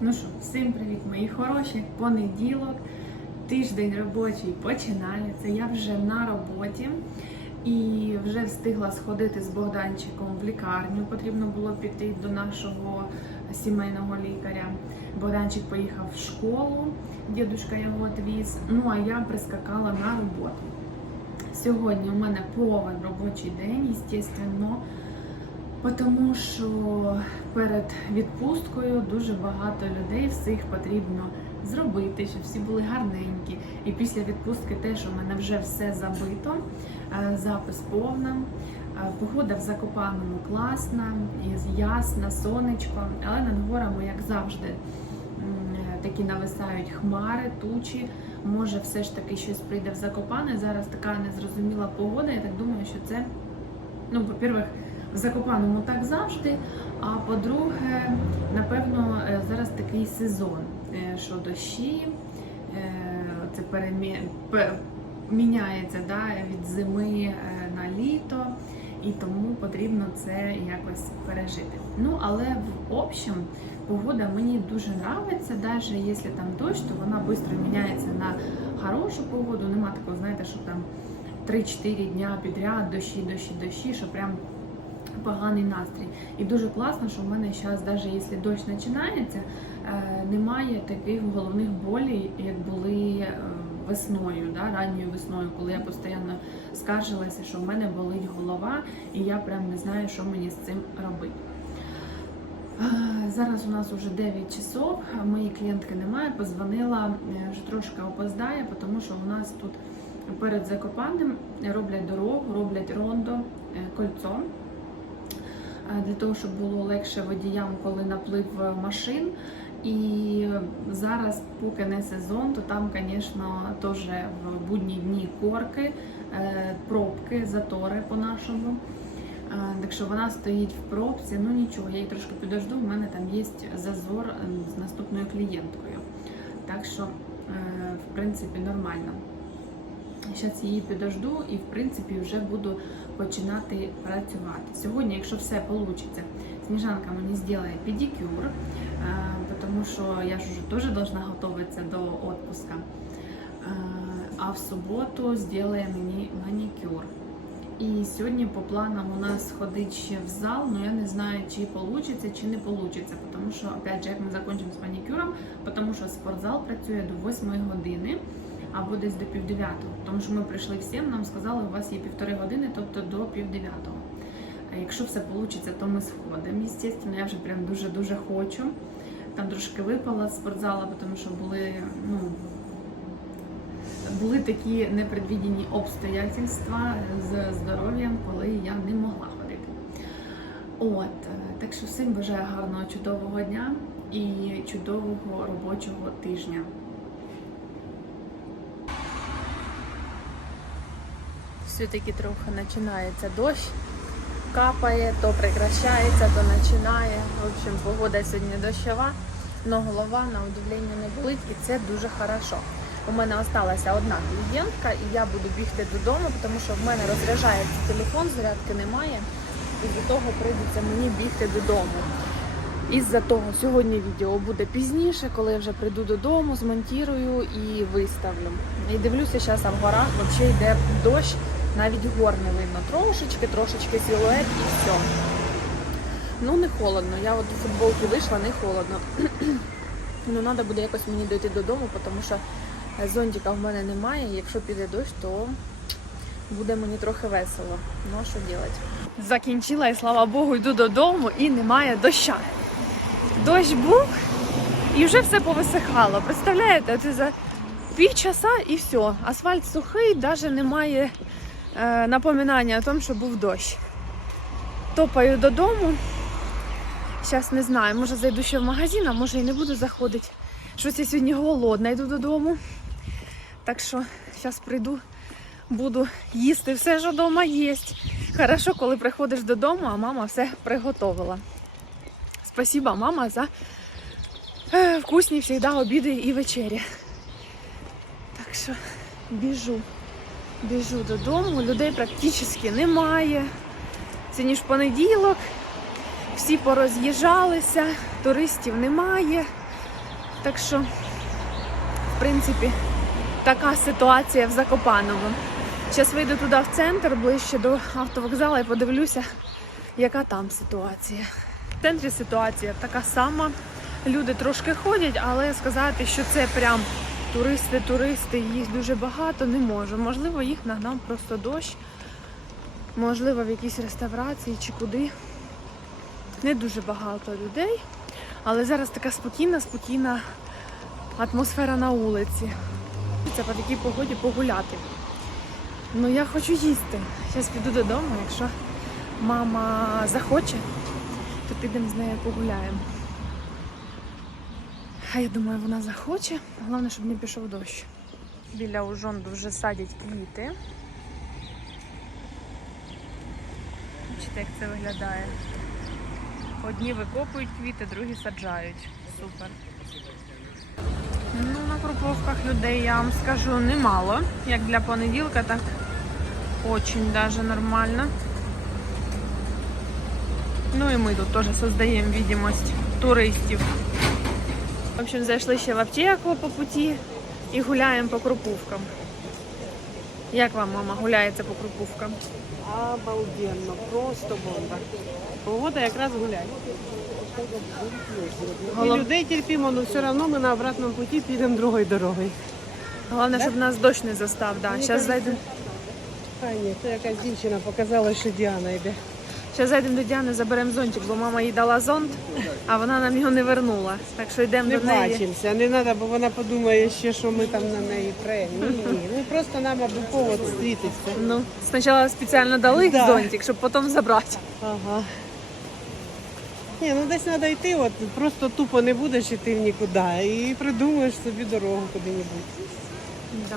Ну що, всім привіт, мої хороші. Понеділок, тиждень робочий починається. Я вже на роботі і вже встигла сходити з Богданчиком в лікарню. Потрібно було піти до нашого сімейного лікаря. Богданчик поїхав в школу, дідусь його відвіз. Ну а я прискакала на роботу. Сьогодні у мене повен робочий день, звісно. Тому що перед відпусткою дуже багато людей, всіх потрібно зробити, щоб всі були гарненькі. І після відпустки теж у мене вже все забито, е, запис повна. Е, Погода в Закопаному класна, ясна, сонечко, але над горами, як завжди, е, такі нависають хмари, тучі. Може, все ж таки щось прийде в Закопане. Зараз така незрозуміла погода. Я так думаю, що це, ну, по-перше, в Закопаному так завжди. А по-друге, напевно, е, зараз такий сезон, е, що дощі, е, це перемі... міняється да, від зими на літо, і тому потрібно це якось пережити. Ну, але в общем, погода мені дуже подобається, навіть якщо там дощ, то вона швидко міняється на хорошу погоду. Нема такого, знаєте, що там 3-4 дня підряд дощі, дощі, дощі, що прям поганий настрій. І дуже класно, що в мене зараз, навіть якщо дощ починається, е, немає таких головних болей, як були е, весною, да, ранньою весною, коли я постійно скаржилася, що в мене болить голова, і я прям не знаю, що мені з цим робити. Е, Зараз у нас вже 9 часов, моєї клієнтки немає. Позвонила, вже трошки опоздає, тому що у нас тут перед Закопанним роблять дорогу, роблять рондо, е, кольцо. Е, Для того, щоб було легше водіям, коли наплив е, машин. І зараз, поки не сезон, то там, звісно, теж в будні дні корки, е, пробки, затори по-нашому. Так що вона стоїть в пробці, ну нічого, я її трошки підожду, в мене там є зазор з наступною клієнткою. Так що, в принципі, нормально. Зараз її підожду і, в принципі, вже буду починати працювати. Сьогодні, якщо все вийде, Сніжанка мені зробить педикюр, е, тому що я ж вже теж должна готуватися до відпуску. Е, А в суботу зробить мені манікюр. І сьогодні по планам у нас ходить ще в зал, але я не знаю, чи вийде, чи не вийде. Тому що, опять же, як ми закінчимо з манікюром, тому що спортзал працює до 8 години або десь до півдев'ятого. Тому що ми прийшли всім, нам сказали, у вас є півтори години, тобто до півдев'ятого. Якщо все вийде, то ми сходимо. Звісно, я вже прям дуже-дуже хочу. Там трошки випала з спортзала, тому що були, ну, були такі непредвідені обстоятельства з здоров'ям, коли я не могла ходити. От, так що всім бажаю гарного, чудового дня і чудового робочого тижня. Все-таки трохи починається дощ, капає, то прекращається, то починає. В общем, погода сьогодні дощова, але голова на удивлення не болить і це дуже хорошо. У мене залишилася одна клієнтка, і я буду бігти додому, тому що в мене розряджається телефон, зарядки немає, і до того прийдеться мені бігти додому. Із-за того сьогодні відео буде пізніше, коли я вже прийду додому, змонтірую і виставлю. І дивлюся, зараз в горах взагалі йде дощ, навіть гор не видно. Трошечки, трошечки силует і все. Ну не холодно. Я от у футболці вийшла, не холодно. Ну треба буде якось мені дойти додому, тому що зонтика в мене немає. Якщо піде дощ, то буде мені трохи весело. Ну а що робити? Закінчила і слава Богу, йду додому і немає доща. Дощ був і вже все повисихало. Представляєте, це за півчаса і все. Асфальт сухий, навіть немає напоминання о тому, що був дощ. Топаю додому. Зараз не знаю, може зайду ще в магазин, а може і не буду заходити. Щось я сьогодні голодна, йду додому. Так що зараз прийду, буду їсти все, що вдома є. Хорошо, коли приходиш додому, а мама все приготовила. Спасибо, мама, за е, вкусні завжди обіди і вечері. Так що біжу. Біжу додому, людей практично немає. Це ніж понеділок, всі пороз'їжджалися, туристів немає. Так що, в принципі, така ситуація в Закопаному. Зараз вийду туди в центр, ближче до автовокзалу і подивлюся, яка там ситуація. В центрі ситуація така сама. Люди трошки ходять, але сказати, що це прям туристи, туристи, їх дуже багато, не можу. Можливо, їх нагнав просто дощ, можливо, в якійсь реставрації чи куди. Не дуже багато людей, але зараз така спокійна, спокійна атмосфера на вулиці. Це по такій погоді погуляти. Ну я хочу їсти. Зараз піду додому, якщо мама захоче, то підемо з нею погуляємо. А я думаю, вона захоче. Головне, щоб не пішов дощ. Біля Ужонду вже садять квіти. Бачите, як це виглядає. Одні викопують квіти, другі саджають. Супер. Ну, на Круповках людей, я вам скажу, немало. Як для понеділка, так очень даже нормально. Ну і ми тут теж создаємо видимость туристів. В общем, зайшли ще в аптеку по путі і гуляємо по Крупувкам. Як вам, мама, гуляється по Крупувкам? Обалденно, просто бомба. Погода якраз гуляє. І Голов... людей терпімо, але все одно ми на обратному путі підемо другою дорогою. Головне, щоб нас дощ не застав. Да. Зараз зайдемо. А ні, то якась дівчина показала, що Діана йде. Зараз зайдемо до Діани, заберемо зонтик, бо мама їй дала зонт, а вона нам його не вернула. Так що йдемо Не до неї. бачимося, не треба, бо вона подумає ще, що ми там на неї пре. Ні, ні. Ну просто нам аби повод зустрітися. Ну, спочатку спеціально дали Да. зонтик, щоб потім забрати. Ага. Ні, ну десь треба йти, от просто тупо не будеш йти в нікуди і придумаєш собі дорогу куди-небудь. Да.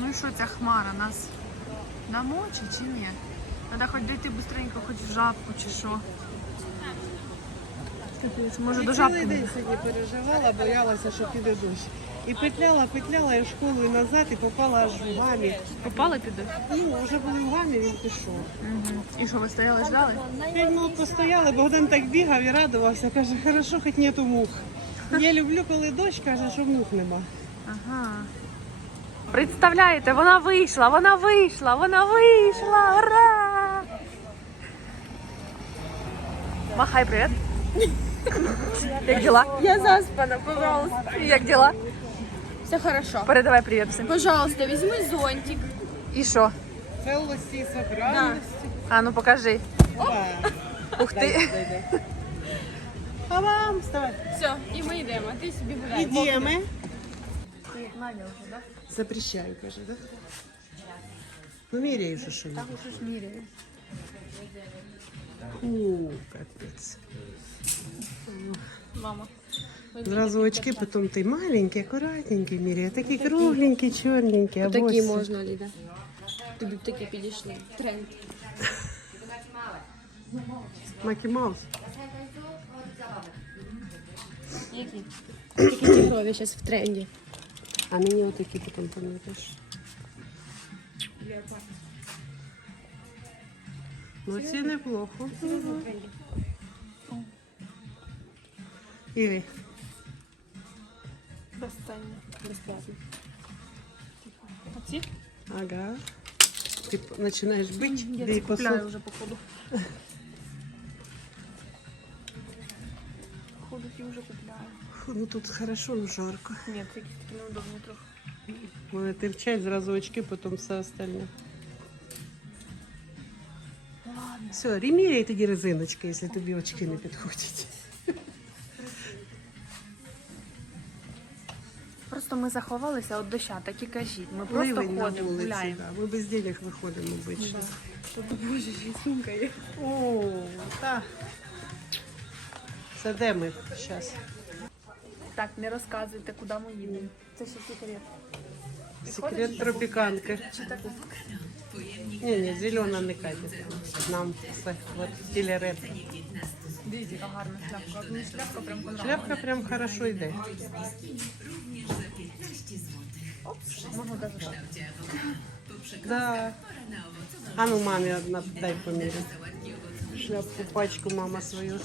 Ну і що ця хмара нас намочить чи ні? Треба хоч дійти швидко, хоч в жабку чи що. Капець, Може до жабки. цілий день сьогодні переживала, боялася, що піде дощ. І петляла, петляла школу і назад, і попала аж в гамі. Попали туди? Ну, вже були в гамі, він пішов. Угу. І що, ви стояли, ждали? П'ять минут постояли, Богдан так бігав і радувався. Каже, хорошо, хоч нету мух. Я люблю, коли дощ каже, що мух нема. Ага. Представляєте, вона вийшла, вона вийшла, вона вийшла! Ура! Махай, привіт. Як дела? Я заспана, пожалуйста. Як дела? Все хорошо. Передавай привіт всім. Пожалуйста, возьми зонтик. І що? Целості, собранності. А ну покажи. Ух Дай, ти. дай, дай. А вам вставай. Все, і ми йдемо, а ти собі гуляй. Ідемо. Надя вже, так? Запрещаю, каже, да? Ну, міряю, що що. Так уж ж міряю. Фу, капець. Мама. Зразу очки, потім ти маленький, акуратненький міряє. Такі кругленькі, чорненькі. а Такі ось- можна, Ліда. Тобі б такі підійшли. Тренд. Макі Маус. Які? Такі тігрові зараз в тренді. А мені отакі потім пам'ятаєш. Ну, це неплохо. Ілі. Безцінно. Безплатно. Оці? Ага. Ти п- починаєш бити, Я де це і купляю посуд. вже походу. Походу ті вже купляю. Ну тут хорошо, ну жарко. Ні, це якісь такі неудобні трохи. Вони терчать, зразу очки, потім все остальне. Все, реміряй тоді резиночки, якщо тобі очки не підходять. Просто ми заховалися від доща, так і кажіть. Ми просто Ливень на ходимо, вулиці, гуляємо. да. Ми без денег виходимо обично. Тут боже, ще сумка є. О, так. Це де ми зараз? Так, не розказуйте, куди ми їдемо. Це ще секрет. Секрет тропіканки. Ні, ні, зелена не катить. Нам це от стиля реп. Дивіться, яка гарна шляпка. Мені шляпка прям понравилась. Шляпка прям хорошо йде. Можна даже так. Да. А ну мамі одна дай поміряй. Шляпку, пачку мама свою.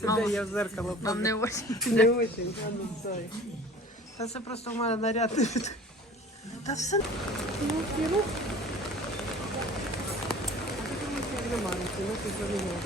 Де я в зеркало Нам не очень. Не очень, а ну стой. Та це просто в мене наряд. Та все. Ну, кіно. Нема, ну, ти замінила.